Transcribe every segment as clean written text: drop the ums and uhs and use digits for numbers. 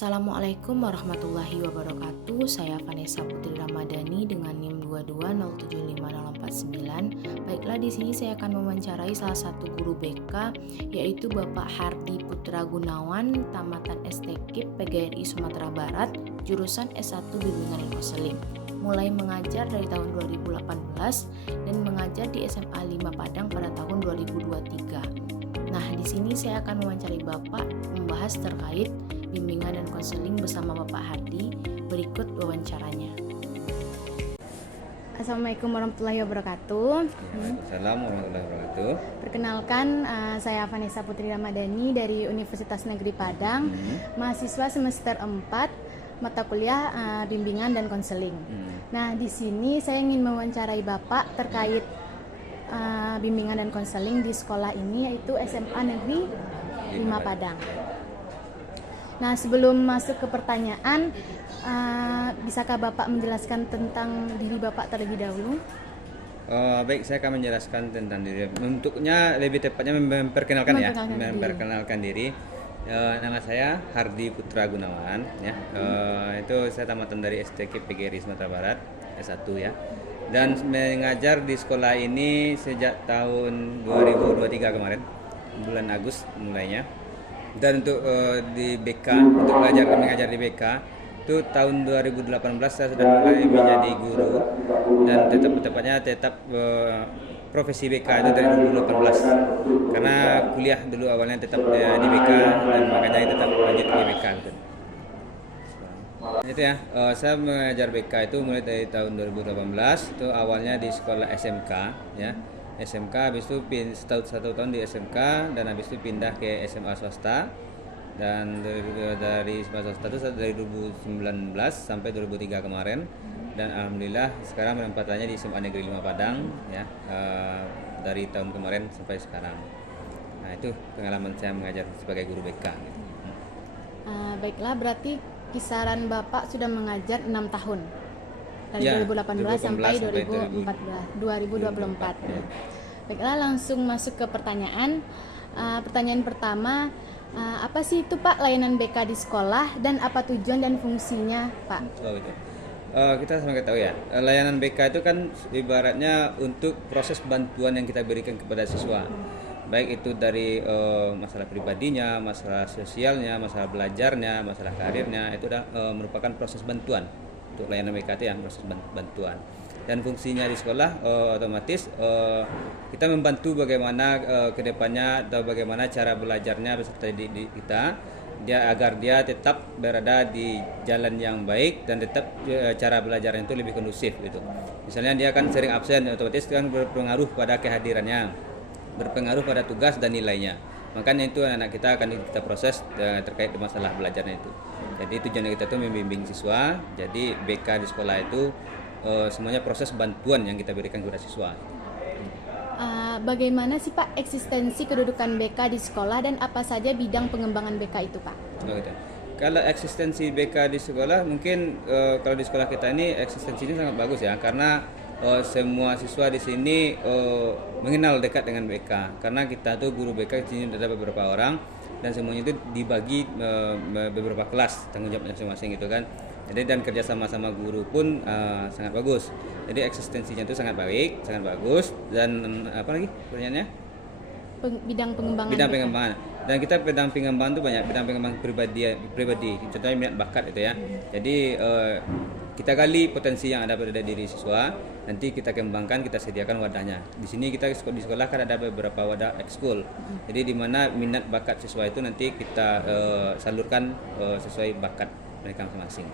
Assalamualaikum warahmatullahi wabarakatuh. Saya Vanessa Putri Ramadhani dengan NIM 2207549. Baiklah, di sini saya akan mewawancarai salah satu guru BK, yaitu Bapak Hardi Putra Gunawan, tamatan STKIP PGRI Sumatera Barat, jurusan S1 Bimbingan dan Konseling. Mulai mengajar dari tahun 2018 dan mengajar di SMA 5 Padang pada tahun 2023. Nah, di sini saya akan mewawancarai Bapak membahas terkait bimbingan dan konseling bersama Bapak Hardi. Berikut wawancaranya. Assalamualaikum warahmatullahi wabarakatuh. Assalamualaikum warahmatullahi wabarakatuh. Perkenalkan, saya Vanessa Putri Ramadhani dari Universitas Negeri Padang, mahasiswa semester 4, mata kuliah bimbingan dan konseling. Nah, di sini saya ingin mewawancarai Bapak terkait bimbingan dan konseling di sekolah ini, yaitu SMA Negeri 5 Padang. Nah, sebelum masuk ke pertanyaan, bisakah Bapak menjelaskan tentang diri Bapak terlebih dahulu? Baik, saya akan menjelaskan tentang diri. Untuknya lebih tepatnya memperkenalkan diri. Nama saya Hardi Putra Gunawan, ya. Itu saya tamatan dari STKIP PGRI Sumatera Barat S1, ya. Dan mengajar di sekolah ini sejak tahun 2023 kemarin, bulan Agustus mulainya. Dan untuk di BK, untuk mengajar di BK itu tahun 2018 saya sudah mulai menjadi guru, dan tetap profesi BK itu dari 2018 karena kuliah dulu awalnya tetap di BK dan makanya tetap lanjut di BK gitu. Itu ya, saya mengajar BK itu mulai dari tahun 2018. Itu awalnya di sekolah SMK, ya. SMK, habis itu satu tahun di SMK, dan habis itu pindah ke SMA swasta. Dan dari SMA swasta itu dari 2019 sampai 2003 kemarin, dan alhamdulillah sekarang penempatannya di SMA Negeri 5 Padang, ya, dari tahun kemarin sampai sekarang. Nah, itu pengalaman saya mengajar sebagai guru BK gitu. Baiklah, berarti kisaran Bapak sudah mengajar 6 tahun dari Ya, 2018 sampai 2024. Ya. Baiklah, langsung masuk ke pertanyaan. Pertanyaan pertama, apa sih itu Pak layanan BK di sekolah dan apa tujuan dan fungsinya Pak? Oh, gitu. Kita sama tahu ya, layanan BK itu kan ibaratnya untuk proses bantuan yang kita berikan kepada siswa, baik itu dari masalah pribadinya, masalah sosialnya, masalah belajarnya, masalah karirnya, itu merupakan proses bantuan. Untuk layanan BK itu yang proses bantuan. Dan fungsinya di sekolah otomatis kita membantu bagaimana kedepannya atau bagaimana cara belajarnya beserta didik kita, agar dia tetap berada di jalan yang baik dan tetap cara belajarnya itu lebih kondusif gitu. Misalnya dia kan sering absen, otomatis kan berpengaruh pada kehadirannya, berpengaruh pada tugas dan nilainya. Makanya itu anak kita akan kita proses terkait masalah belajarnya itu. Jadi tujuan kita itu membimbing siswa. Jadi BK di sekolah itu semuanya proses bantuan yang kita berikan kepada siswa. Bagaimana sih Pak eksistensi kedudukan BK di sekolah dan apa saja bidang pengembangan BK itu Pak? Oh, gitu. Kalau eksistensi BK di sekolah, mungkin kalau di sekolah kita ini eksistensinya sangat bagus ya, karena semua siswa di sini mengenal dekat dengan BK, karena kita tuh guru BK di sini ada beberapa orang dan semuanya itu dibagi beberapa kelas tanggung jawabnya masing-masing gitu kan. Jadi dan kerja sama guru pun sangat bagus. Jadi eksistensinya itu sangat baik, sangat bagus. Dan apa lagi pertanyaannya? Bidang pengembangan. Bidang pengembangan. Dan kita bidang pengembangan itu banyak, bidang pengembangan pribadi. Contohnya minat bakat itu ya. Jadi kita gali potensi yang ada pada diri siswa, nanti kita kembangkan, kita sediakan wadahnya. Di sini kita di sekolah kan ada beberapa wadah ekskul. Jadi di mana minat bakat siswa itu nanti kita salurkan sesuai bakat mereka masing-masing.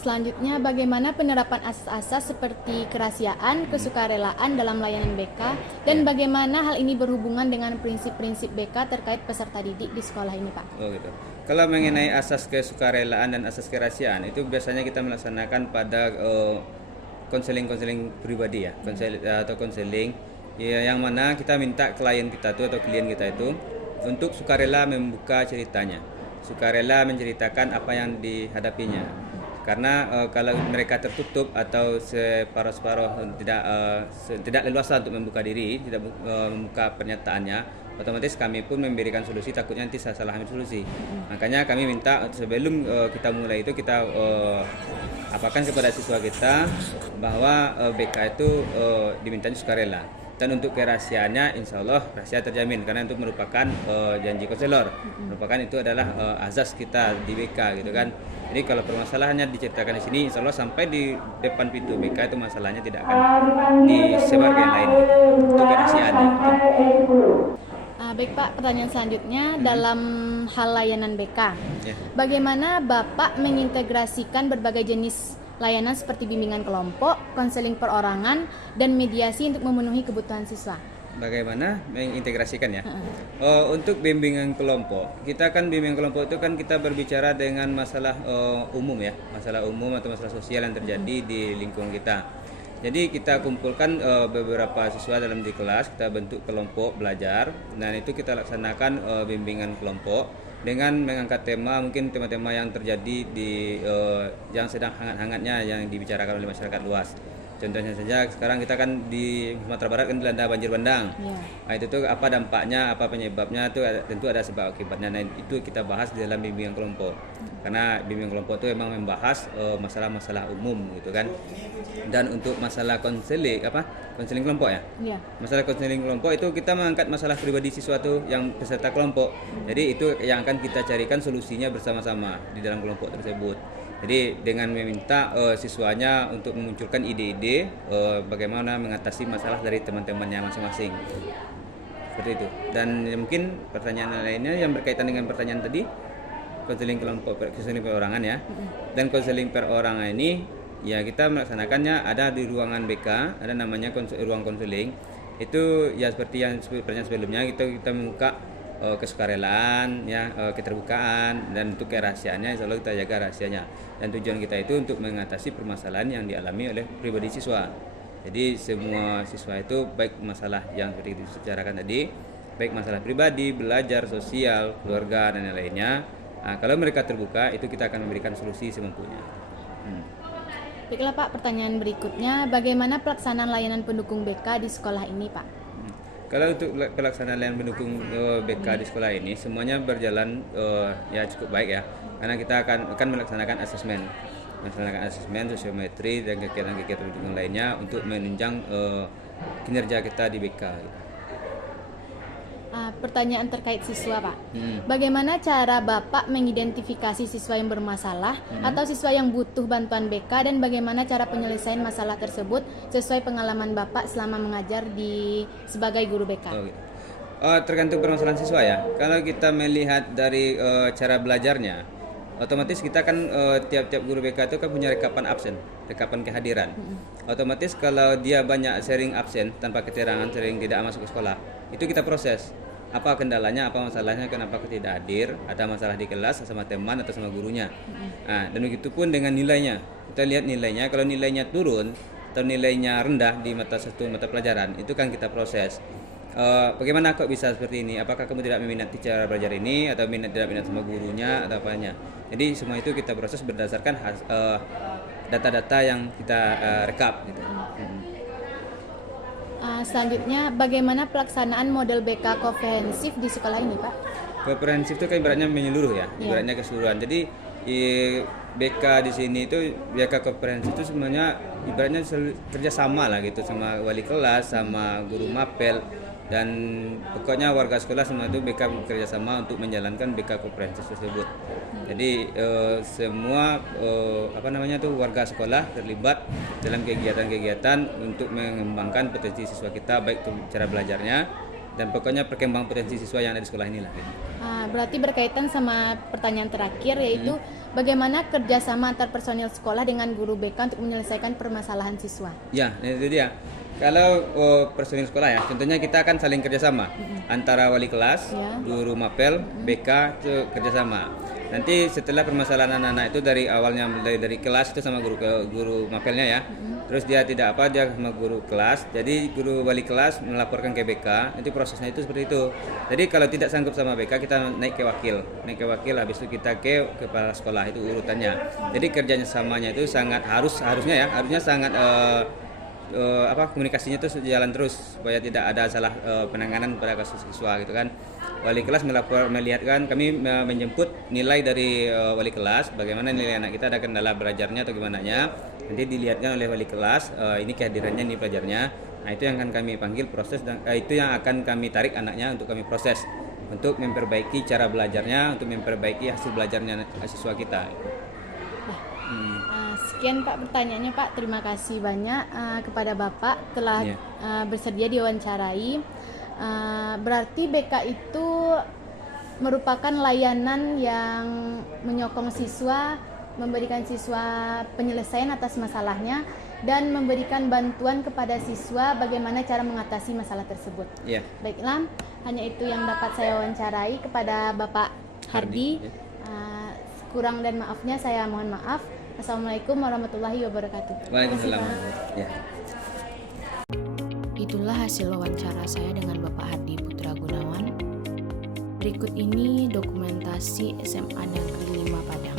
Selanjutnya, bagaimana penerapan asas-asas seperti kerahasiaan, kesukarelaan dalam layanan BK, dan bagaimana hal ini berhubungan dengan prinsip-prinsip BK terkait peserta didik di sekolah ini Pak? Oh, gitu. Kalau mengenai asas kesukarelaan dan asas kerahasiaan, itu biasanya kita melaksanakan pada konseling pribadi ya, konseling ya, yang mana kita minta klien kita itu atau klien kita itu untuk sukarela membuka ceritanya, sukarela menceritakan apa yang dihadapinya. Karena kalau mereka tertutup atau separuh-separuh tidak leluasa untuk membuka diri, tidak membuka pernyataannya, otomatis kami pun memberikan solusi, takutnya nanti salah ambil solusi. Makanya kami minta sebelum kita mulai itu kita apakan kepada siswa kita bahwa BK itu dimintanya sukarela. Dan untuk kerahasiaannya insya Allah rahasia terjamin karena itu merupakan janji konselor, merupakan itu adalah azas kita di BK gitu kan. Jadi kalau permasalahannya diceritakan di sini insya Allah sampai di depan pintu BK itu masalahnya tidak akan disebar ke yang lain gitu. Untuk kerahasiaannya gitu. Baik Pak, pertanyaan selanjutnya dalam hal layanan BK. Ya. Bagaimana Bapak mengintegrasikan berbagai jenis layanan seperti bimbingan kelompok, konseling perorangan, dan mediasi untuk memenuhi kebutuhan siswa? Bagaimana mengintegrasikan ya? Untuk bimbingan kelompok, kita kan bimbingan kelompok itu kan kita berbicara dengan masalah umum ya, masalah umum atau masalah sosial yang terjadi di lingkungan kita. Jadi kita kumpulkan beberapa siswa dalam di kelas, kita bentuk kelompok belajar, dan itu kita laksanakan bimbingan kelompok dengan mengangkat tema, mungkin tema-tema yang terjadi di yang sedang hangat-hangatnya yang dibicarakan oleh masyarakat luas. Contohnya saja sekarang kita kan di Sumatera Barat kan dilanda banjir bandang. Nah, itu tuh apa dampaknya, apa penyebabnya tuh tentu ada sebab akibatnya. Nah, itu kita bahas di dalam bimbingan kelompok. Karena bimbingan kelompok itu memang membahas masalah-masalah umum gitu kan. Dan untuk masalah konseling kelompok ya. Masalah konseling kelompok itu kita mengangkat masalah pribadi siswa tuh yang peserta kelompok. Jadi itu yang akan kita carikan solusinya bersama-sama di dalam kelompok tersebut. Jadi dengan meminta siswanya untuk memunculkan ide-ide bagaimana mengatasi masalah dari teman-temannya masing-masing. Seperti itu. Dan mungkin pertanyaan lainnya yang berkaitan dengan pertanyaan tadi, konseling kelompok, konseling perorangan ya. Dan konseling perorangan ini ya kita melaksanakannya ada di ruangan BK, ada namanya ruang konseling. Itu ya seperti yang pertanyaan sebelumnya kita membuka kesukarelaan ya, keterbukaan, dan untuk kerahasiaannya insya Allah kita jaga rahasianya, dan tujuan kita itu untuk mengatasi permasalahan yang dialami oleh pribadi siswa. Jadi semua siswa itu baik masalah yang seperti dibicarakan tadi, baik masalah pribadi, belajar, sosial, keluarga dan lain-lainnya. Nah, kalau mereka terbuka itu kita akan memberikan solusi semampunya. Baiklah Pak, pertanyaan berikutnya, bagaimana pelaksanaan layanan pendukung BK di sekolah ini Pak? Kalau untuk pelaksanaan layanan pendukung BK di sekolah ini semuanya berjalan ya cukup baik ya, karena kita akan melaksanakan asesmen, sosiometri dan kegiatan-kegiatan pendukung lainnya untuk menunjang kinerja kita di BK. Pertanyaan terkait siswa Pak, bagaimana cara Bapak mengidentifikasi siswa yang bermasalah atau siswa yang butuh bantuan BK, dan bagaimana cara penyelesaian masalah tersebut sesuai pengalaman Bapak selama mengajar sebagai guru BK? Tergantung permasalahan siswa ya. Kalau kita melihat dari cara belajarnya, otomatis kita kan tiap-tiap guru BK itu kan punya rekapan absen, rekapan kehadiran. Otomatis kalau dia banyak sering absen tanpa keterangan, sering tidak masuk ke sekolah, itu kita proses. Apa kendalanya, apa masalahnya, kenapa tidak hadir, ada masalah di kelas sama teman atau sama gurunya. Nah, dan begitu pun dengan nilainya. Kita lihat nilainya, kalau nilainya turun atau nilainya rendah di mata pelajaran, itu kan kita proses. Bagaimana kok bisa seperti ini? Apakah kamu tidak meminati cara belajar ini, atau tidak minat sama gurunya, atau apanya? Jadi semua itu kita proses berdasarkan data-data yang kita rekap gitu. Selanjutnya, bagaimana pelaksanaan model BK komprehensif di sekolah ini Pak? Komprehensif itu kan ibaratnya menyeluruh ya, ibaratnya keseluruhan. Jadi BK di sini itu BK komprehensif itu sebenarnya ibaratnya kerjasama lah gitu sama wali kelas, sama guru mapel, dan pokoknya warga sekolah semua itu BK bekerjasama untuk menjalankan BK komprehensif tersebut. Jadi semua warga sekolah terlibat dalam kegiatan-kegiatan untuk mengembangkan potensi siswa kita, baik itu cara belajarnya dan pokoknya perkembangan potensi siswa yang ada di sekolah inilah. Berarti berkaitan sama pertanyaan terakhir, yaitu bagaimana kerjasama antar personil sekolah dengan guru BK untuk menyelesaikan permasalahan siswa? Ya, itu dia. Kalau personil sekolah ya, contohnya kita akan saling kerjasama antara wali kelas, guru mapel, BK itu kerjasama. Nanti setelah permasalahan anak-anak itu dari awalnya dari kelas itu sama guru mapelnya ya, terus dia tidak dia sama guru kelas, jadi guru wali kelas melaporkan ke BK, nanti prosesnya itu seperti itu. Jadi kalau tidak sanggup sama BK kita naik ke wakil, habis itu kita ke kepala sekolah, itu urutannya. Jadi kerjanya samanya itu harusnya sangat komunikasinya itu jalan terus supaya tidak ada salah penanganan pada kasus siswa gitu kan. Wali kelas melihatkan kami menjemput nilai dari wali kelas, bagaimana nilai anak kita, ada kendala belajarnya atau gimana nya, nanti dilihatkan oleh wali kelas, ini kehadirannya, ini pelajarnya. Nah itu yang akan kami panggil proses, dan itu yang akan kami tarik anaknya untuk kami proses untuk memperbaiki cara belajarnya, untuk memperbaiki hasil belajarnya siswa kita. Sekian Pak pertanyaannya Pak, terima kasih banyak kepada Bapak telah bersedia diwawancarai. Berarti BK itu merupakan layanan yang menyokong siswa, memberikan siswa penyelesaian atas masalahnya, dan memberikan bantuan kepada siswa bagaimana cara mengatasi masalah tersebut. Baiklah, hanya itu yang dapat saya wawancarai kepada Bapak Hardi. Kurang dan maafnya saya mohon maaf. Assalamualaikum warahmatullahi wabarakatuh. Waalaikumsalam. Itulah hasil wawancara saya dengan Bapak Hardi Putra Gunawan. Berikut ini dokumentasi SMA Negeri 5 Padang.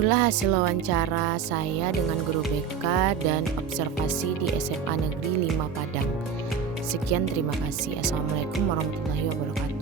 Itulah hasil wawancara saya dengan guru BK dan observasi di SMA Negeri 5 Padang. Sekian, terima kasih. Assalamualaikum warahmatullahi wabarakatuh.